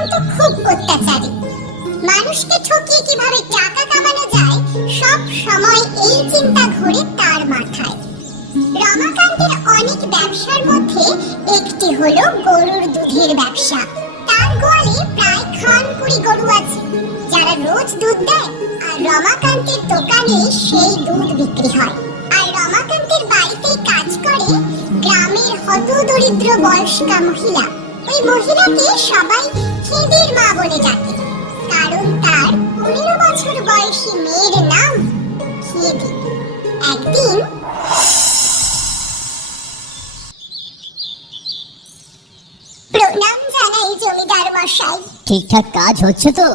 রমাকান্ত খুব অত্যাচারী। মানুষকে ঠকিয়ে কিভাবে টাকা কামানো যায় সব সময় এই চিন্তা ঘুরে তার মাথায়। রমাকান্তের অনেক ব্যবসার মধ্যে একটি হলো গরুর দুধের ব্যবসা। তার গোয়ালে প্রায় খানপুরি গরু আছে যারা রোজ দুধ দেয়, আর রমাকান্তের দোকানে সেই দুধ বিক্রি হয়। আর রমাকান্তের বাড়িতেই কাজ করে গ্রামের হতদরিদ্র বয়স্কা মহিলা। ওই মহিলাকে সবাই খেদির মা বলে ডাকে, কারণ তার 15 বছর বয়সী মেয়ের নাম খেদি। একদিন প্রণাম জানাই জমিদার মশাই। ঠিকঠাক কাজ হচ্ছে তো?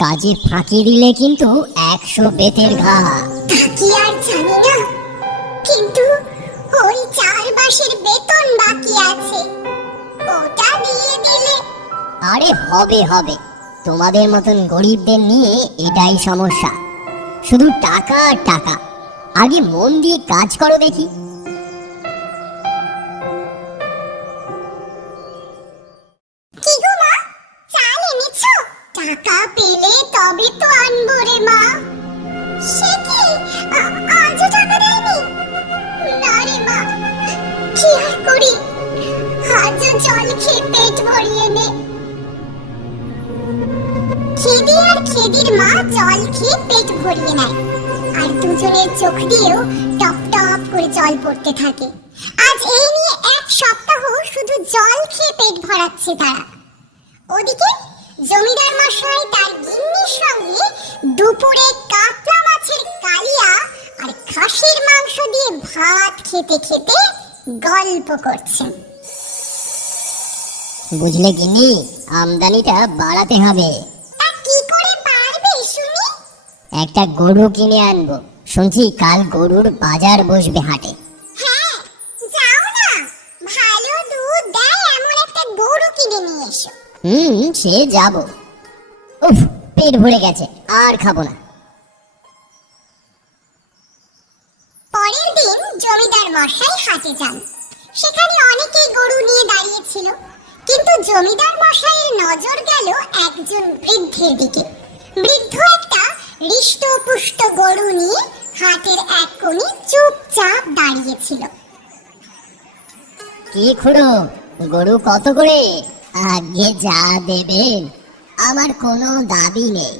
কাজে ফাঁকি দিলে কিন্তু 100 বেতের ঘা। কি আর জানি না, কিন্তু ওই 4 মাসের বেতন বাকি আছে, ওটা দিয়ে দিলে। আরে হবে হবে, তোমাদের মতন গরিবদের নিয়ে এটাই সমস্যা, শুধু টাকা আর টাকা। আগে মন দিয়ে কাজ করো দেখি। কি গো মা, চাল এনেছো? টাকা পেলে তবে তো আনবো রে মা। সে কি আজও টাকা দেয়নি? না রে মা, কি আর করি, আজও জল খেয়ে পেট ভরিয়ে নে। খেদি আর খেদির মা জল খেয়ে পেট ভরিয়ে নেয়, আর দুজনের চোখ দিয়েও টপ টপ করে জল পড়তে থাকে। আজ এই নিয়ে 1 সপ্তাহ শুধু জল খেয়ে পেট ভরাচ্ছে তারা। ওদিকে জমিদার মশাই তার গিন্নির সঙ্গে দুপুরে কাতলা মাছের কালিয়া আর খাসির মাংস দিয়ে ভাত খেতে খেতে গল্প করছেন। বুঝলে গিন্নি, আমদানিটা বাড়াতে হবে। তা কি করে পারবে শুনি? একটা গরু কিনে আনবো, শুনছি কাল গরুর বাজার বসবে হাটে। হ্যাঁ, যাও না, ভালো দুধ দেয় এমন একটা গরু কিনে নিয়ে এসো। সে যাব। উফ, পেট ভরে গেছে, আর খাবো না। পরের দিন জমিদার মশাই হাটে যান। সেখানে অনেকেই গরু নিয়ে দাঁড়িয়েছিল, কিন্তু জমিদার মশাইয়ের নজর গেল একজন বৃদ্ধের দিকে। বৃদ্ধ একটা হৃষ্টপুষ্ট গরু নিয়ে হাটের এক কোণে চুপচাপ দাঁড়িয়েছিল। কি খুড়ো, গরু কত করে? আগে যা দেবেন, আমার কোনো দাবি নেই।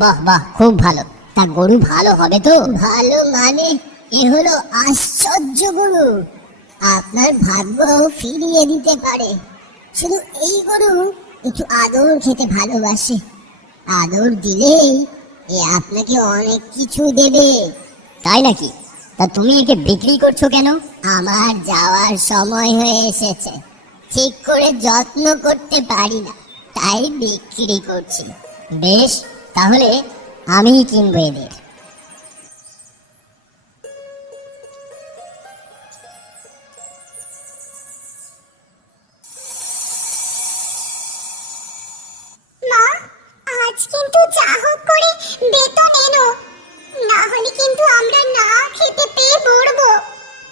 বাহ বাহ, খুব ভালো। তা গরু ভালো হবে তো? ভালো মানে এ হলো আশ্চর্য গরু, আপনার ভাগ্য ফিরিয়ে দিতে পারে। শুধু এই গরু একটু আদর খেতে ভালোবাসে, আদর দিলেই এ আপনাকে অনেক কিছু দেবে। তাই নাকি? তা তুমি একে বিক্রি করছো কেন? আমার যাওয়ার সময় হয়ে এসেছে, ঠিক করে যত্ন করতে পারি না, তাই বিক্রি করছি। বেশ, তাহলে আমিই কিনবো এদের। মা, আজ কিন্তু যা হোক করে বেতন এনো, না হলে কিন্তু আমরা না খেতে পেয়ে মরবো।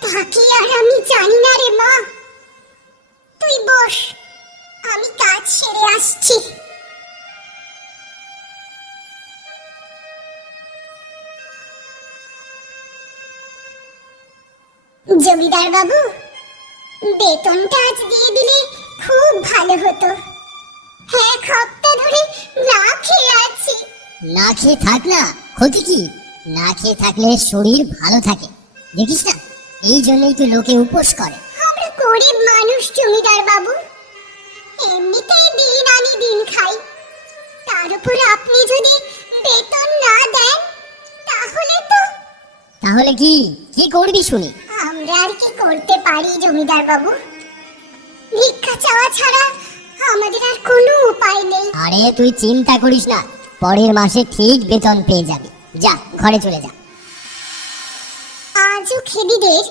তা কি আর আমি জানি না রে মা। তুই বস, আমি কাজ সেরে আসছি। জমিদার বাবু, বেতনটা আজ দিয়ে দিলে খুব ভালো হতো। 1 হপ্তাহ ধরে না খেয়ে আছি। না খেয়ে থাক না, ক্ষতি কি? না খেয়ে থাকলে শরীর ভালো থাকে, দেখিস না? এই জন্যই তো লোকে উপোস করে। আমরা গরিব মানুষ জমিদার বাবু, এমনিতেই দিন আনি দিন খাই, তার উপর আপনি যদি বেতন না দেন তাহলে কি কি করবি শুনি? আমরা আর কি করতে পারি জমিদার বাবু? ভিক্ষা চাওয়া ছাড়া আমাদের আর কোনো উপায় নেই। আরে তুই চিন্তা করিস না, পরের মাসে ঠিক বেতন পেয়ে যাবি। যা, ঘরে চলে যা। আজও খেদিদের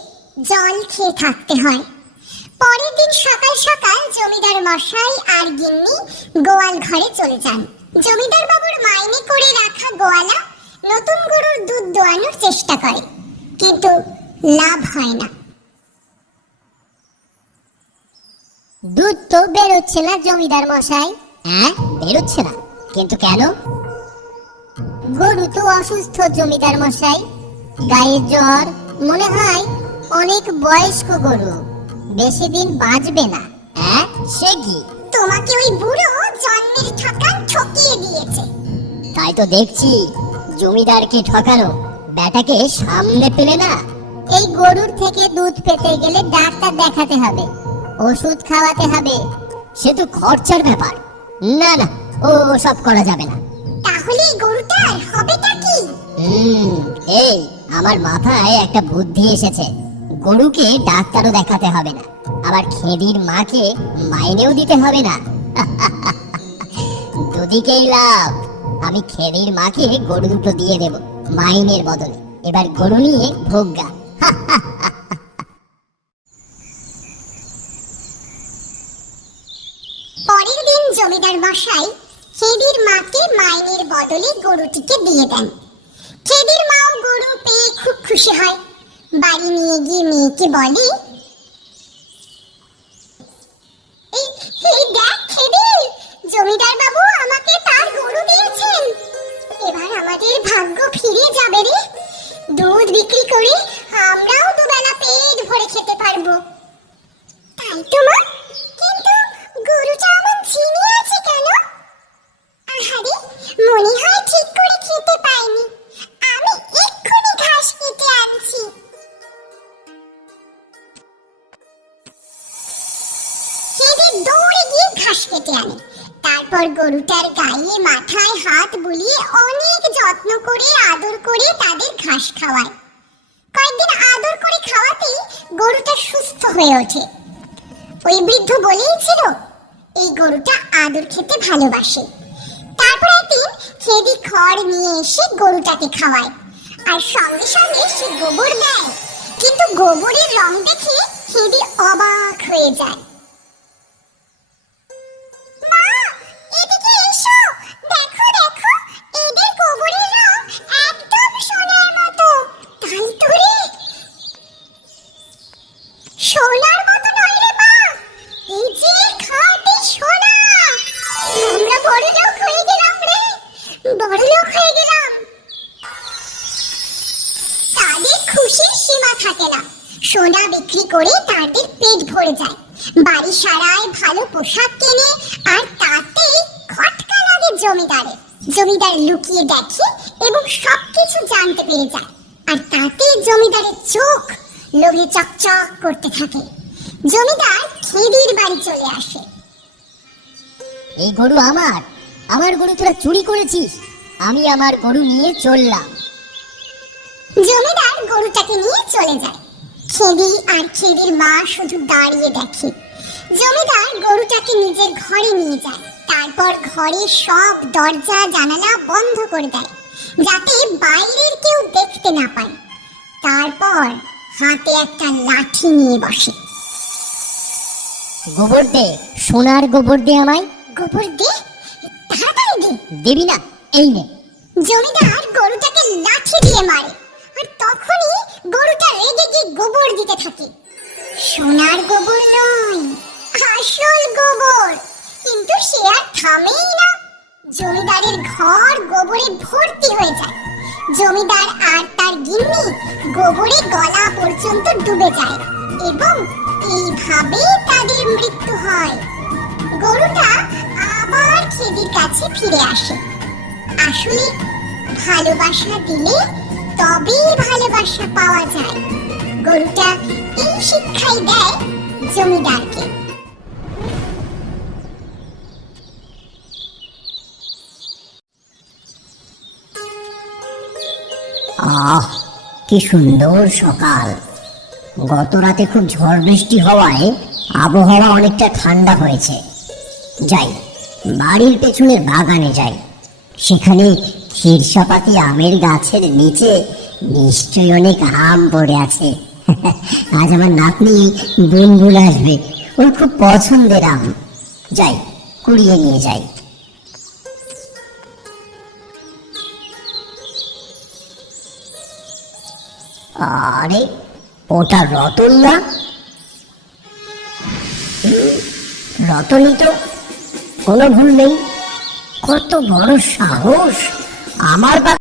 জল খেয়ে থাকতে হয়। পরের দিন সকাল সকাল জমিদার মশাই আর গিন্নি গোয়াল ঘরে চলে যান। জমিদার বাবুর মাইনে করে রাখা গোয়ালা নতুন গরুর দুধ দোয়ানোর চেষ্টা করে, কিন্তু লাভ হয় না। দুধ তো বেরোচ্ছে না জমিদার মশাই। হ্যাঁ, বেরোচ্ছে না, কিন্তু কেন? গরু তো অসুস্থ জমিদার মশাই, গায়ে জ্বর, মনে হয় অনেক বয়স্ক গরু, বেশি দিন বাঁচবে না। হ্যাঁ, সে কি? তোমাকে ওই বুড়ো জন্মের ঠকান ঠকিয়ে দিয়েছে। তাই তো দেখছি, জমিদারকে ঠকানো, বেটাকে সামনে পেলে না। এই গরুর থেকে দুধ পেতে গেলে ডাক্তার দেখাতে হবে, ওষুধ খাওয়াতে হবে, সে তো খরচার ব্যাপার। না না, ও সব করা যাবে না। তাহলে এই গরুটার হবেটা কি? এই আমার মাথায় একটা বুদ্ধি এসেছে। গরুকে ডাক্তারও দেখাতে হবে না, আবার খেদির মাকে মাইনেও দিতে হবে না। দুদিকেই লাভ। আমি খেদির মাকে গরু দুটো দিয়ে দেব মাইনের বদলে। এবার গরু নিয়ে ভোগ্যা। পরের দিন জমিদার মশাই খেদির মাকে মাইনের বদলে গরুটিকে দিয়ে দেন। খেদির মাও গরু পেয়ে খুব খুশি হয়। বাড়ি নিয়ে গিয়ে মেয়েকে বলে, এই দেখ খেদি, জমিদার বাবু আমাকে তার গরু দিয়েছেন। এবার আমাদের ভাগ্য ফিরে যাবে রে। দুধ বিক্রি করে আমরাও দুবেলা পেট ভরে খেতে পারবো। তাই তো মা, কিন্তু গরুটা আমার ঝিমিয়ে আছে কেন? আহারে, মনে হয় ঠিক করে খেতে পাইনি। আমি এক্ষুনি ঘাস কেটে আনছি। খেদি দৌড়ে গিয়ে ঘাস কেটে আনে। তারপর গরুটার গায়ে মাথায় হাত বুলিয়ে অনেক যত্ন করে আদর করে তাদের ঘাস খাওয়ায়। কয়েকদিন আদর করে খাওয়াতেই গরুটা সুস্থ হয়ে ওঠে। ওই বৃদ্ধ বলেইছিল এই গরুটা আদর খেতে ভালোবাসে। তারপর একদিন খেদি খড় নিয়ে এসে গরুটাকে খাওয়ায়, আর সঙ্গে সঙ্গে সে গোবর দেয়। কিন্তু গোবরের রং দেখে খেদি অবাক হয়ে যায়। মা, এদিকে এসো, দেখো দেখো, এদের গোবরের রং একদম সোনার মতো। তাই তো রে, সোনার মতো নয় রে মা, এই যে খাঁটি সোনা। আমরা বড়লোক হয়ে গেলাম রে, বড়লোক হয়ে গেলাম। তাদের খুশির সীমা থাকে না। সোনা বিক্রি করে তাদের পেট ভরে যায়, বাড়ি সারায়, ভালো পোশাক কেনে, আর তাতেই খটকা লাগে জমিদারের। জমিদার লুকিয়ে দেখে এবং সবকিছু জানতে পেরে যায়, আর তাতে জমিদারের চোখ লোভে চকচক করতে থাকে। জমিদার খেদির বাড়ি চলে আসে। এই গরু আমার, আমার গরু তোরা চুরি করেছিস, আমি আমার গরু নিয়ে চললাম। জমিদার গরুটাকে নিয়ে চলে যায়। খেদি আর খেদির মা শুধু দাঁড়িয়ে দেখে। জমিদার গরুটাকে নিজের ঘরে নিয়ে যায়। তারপর ঘরের সব দরজা জানালা বন্ধ করে দেয়, যাতে বাইরের কেউ দেখতে না পায়। তারপর হাতে একটা লাঠি নিয়ে বসে। গোবর দে, সোনার গোবর দে আমায়। গোবর দে, তাড়াতাড়ি দে। দেবি না? এই নে। জমিদার গরুটাকে লাঠি দিয়ে মারে, আর তখনই গরুটা রেগে গিয়ে গোবর দিতে থাকে। সোনার গোবর নয়, আসল গোবর। কিন্তু সে আর থামেই না। জমিদারের ঘর গোবরে ভর্তি হয়ে যায়। জমিদার আর তার গিন্নি গোবরে গলা পর্যন্ত ডুবে যায়, এবং এইভাবে তাদের মৃত্যু হয়। গরুটা আবার খেদির কাছে ফিরে আসে। আসলে ভালোবাসা দিলে তবেই ভালোবাসা পাওয়া যায়। গরুটা এই শিক্ষাই দেয় জমিদারকে। আহ, কি সুন্দর সকাল। গত রাতে খুব ঝড় বৃষ্টি হওয়ায় আবহাওয়া অনেকটা ঠান্ডা হয়েছে। যাই, বাড়ির পেছনের বাগানে যাই। সেখানে শীর্ষাপাতি আমের গাছের নিচে নিশ্চয়ই অনেক আম পড়ে আছে। আজ আমার নাতনি বুনবুন আসবে, ওর খুব পছন্দের আম। যাই, কুড়িয়ে নিয়ে যাই। আরে, ওটা রতন না? রতনই তো। কোনো ভুল নেই। কত বড় সাহস, আমার